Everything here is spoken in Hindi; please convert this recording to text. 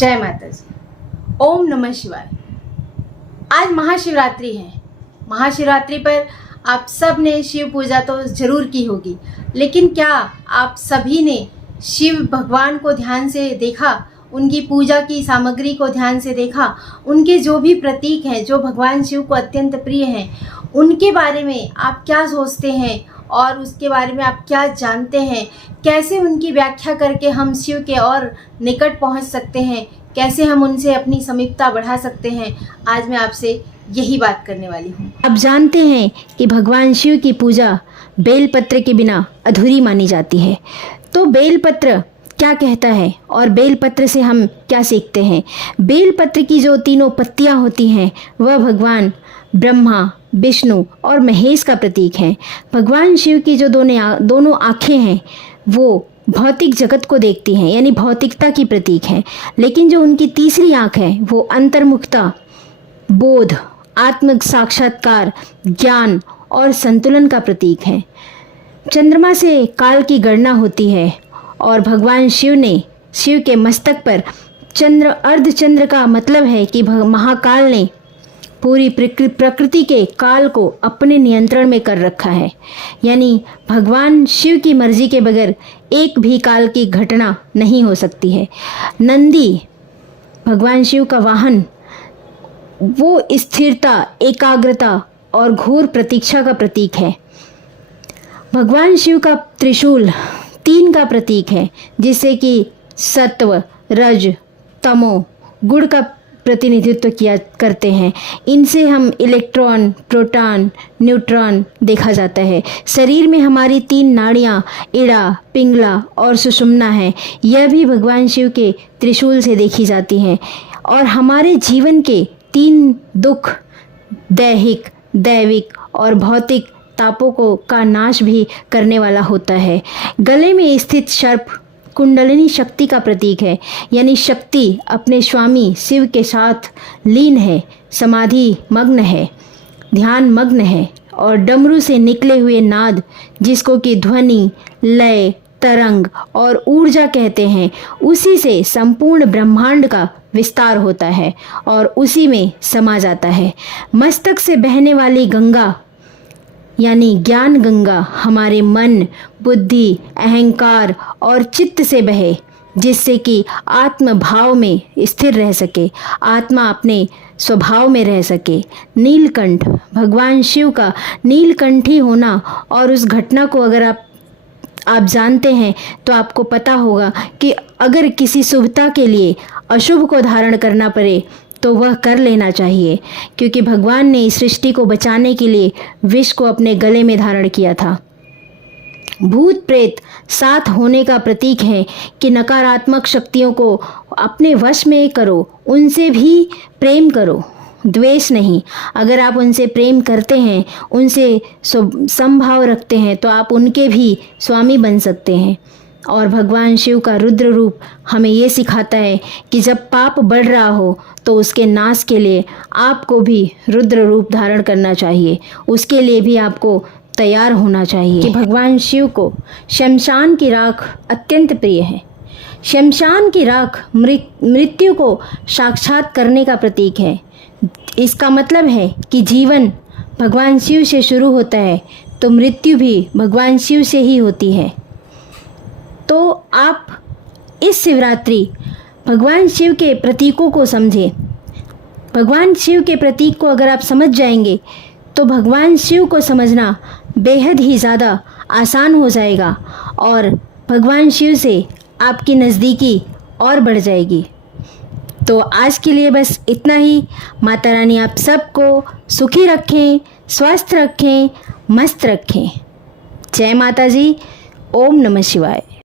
जय माता जी। ओम नमः शिवाय। आज महाशिवरात्रि है। महाशिवरात्रि पर आप सब ने शिव पूजा तो जरूर की होगी, लेकिन क्या आप सभी ने शिव भगवान को ध्यान से देखा, उनकी पूजा की सामग्री को ध्यान से देखा, उनके जो भी प्रतीक हैं जो भगवान शिव को अत्यंत प्रिय हैं, उनके बारे में आप क्या सोचते हैं और उसके बारे में आप क्या जानते हैं, कैसे उनकी व्याख्या करके हम शिव के और निकट पहुंच सकते हैं, कैसे हम उनसे अपनी समीपता बढ़ा सकते हैं, आज मैं आपसे यही बात करने वाली हूँ। आप जानते हैं कि भगवान शिव की पूजा बेलपत्र के बिना अधूरी मानी जाती है। तो बेलपत्र क्या कहता है और बेलपत्र से हम क्या सीखते हैं? बेलपत्र की जो तीनों पत्तियां होती हैं वह भगवान ब्रह्मा, विष्णु और महेश का प्रतीक है। भगवान शिव की जो दोनों आँखें हैं वो भौतिक जगत को देखती हैं, यानी भौतिकता की प्रतीक हैं। लेकिन जो उनकी तीसरी आँख है वो अंतर्मुखता, बोध, आत्म साक्षात्कार, ज्ञान और संतुलन का प्रतीक है। चंद्रमा से काल की गणना होती है और भगवान शिव के मस्तक पर अर्धचंद्र का मतलब है कि महाकाल ने पूरी प्रकृति के काल को अपने नियंत्रण में कर रखा है। यानी भगवान शिव की मर्जी के बगैर एक भी काल की घटना नहीं हो सकती है। नंदी भगवान शिव का वाहन, वो स्थिरता, एकाग्रता और घोर प्रतीक्षा का प्रतीक है। भगवान शिव का त्रिशूल 3 का प्रतीक है, जिससे कि सत्व, रज, तमो, गुण का प्रतिनिधित्व किया करते हैं। इनसे हम इलेक्ट्रॉन, प्रोटॉन, न्यूट्रॉन देखा जाता है। शरीर में हमारी 3 नाड़ियाँ, इड़ा, पिंगला और सुषुम्ना है, यह भी भगवान शिव के त्रिशूल से देखी जाती हैं। और हमारे जीवन के 3 दुख, दैहिक, दैविक और भौतिक तापों का नाश भी करने वाला होता है। गले में स्थित सर्प कुंडलिनी शक्ति का प्रतीक है, यानी शक्ति अपने स्वामी शिव के साथ लीन है, समाधि मग्न है, ध्यान मग्न है। और डमरू से निकले हुए नाद, जिसको कि ध्वनि, लय, तरंग और ऊर्जा कहते हैं, उसी से संपूर्ण ब्रह्मांड का विस्तार होता है और उसी में समा जाता है। मस्तक से बहने वाली गंगा यानी ज्ञान गंगा हमारे मन, बुद्धि, अहंकार और चित्त से बहे, जिससे कि आत्म भाव में स्थिर रह सके, आत्मा अपने स्वभाव में रह सके। नीलकंठ भगवान शिव का नीलकंठी होना, और उस घटना को अगर आप जानते हैं तो आपको पता होगा कि अगर किसी शुभता के लिए अशुभ को धारण करना पड़े तो वह कर लेना चाहिए, क्योंकि भगवान ने इस सृष्टि को बचाने के लिए विष को अपने गले में धारण किया था। भूत प्रेत साथ होने का प्रतीक है कि नकारात्मक शक्तियों को अपने वश में करो, उनसे भी प्रेम करो, द्वेष नहीं। अगर आप उनसे प्रेम करते हैं, उनसे समभाव रखते हैं, तो आप उनके भी स्वामी बन सकते हैं। और भगवान शिव का रुद्र रूप हमें ये सिखाता है कि जब पाप बढ़ रहा हो तो उसके नाश के लिए आपको भी रुद्र रूप धारण करना चाहिए, उसके लिए भी आपको तैयार होना चाहिए। कि भगवान शिव को शमशान की राख अत्यंत प्रिय है। शमशान की राख मृत्यु को साक्षात करने का प्रतीक है। इसका मतलब है कि जीवन भगवान शिव से शुरू होता है तो मृत्यु भी भगवान शिव से ही होती है। तो आप इस शिवरात्रि भगवान शिव के प्रतीकों को समझें। भगवान शिव के प्रतीक को अगर आप समझ जाएंगे तो भगवान शिव को समझना बेहद ही ज़्यादा आसान हो जाएगा और भगवान शिव से आपकी नज़दीकी और बढ़ जाएगी। तो आज के लिए बस इतना ही। माता रानी आप सबको सुखी रखें, स्वस्थ रखें, मस्त रखें। जय माता जी। ओम नमः शिवाय।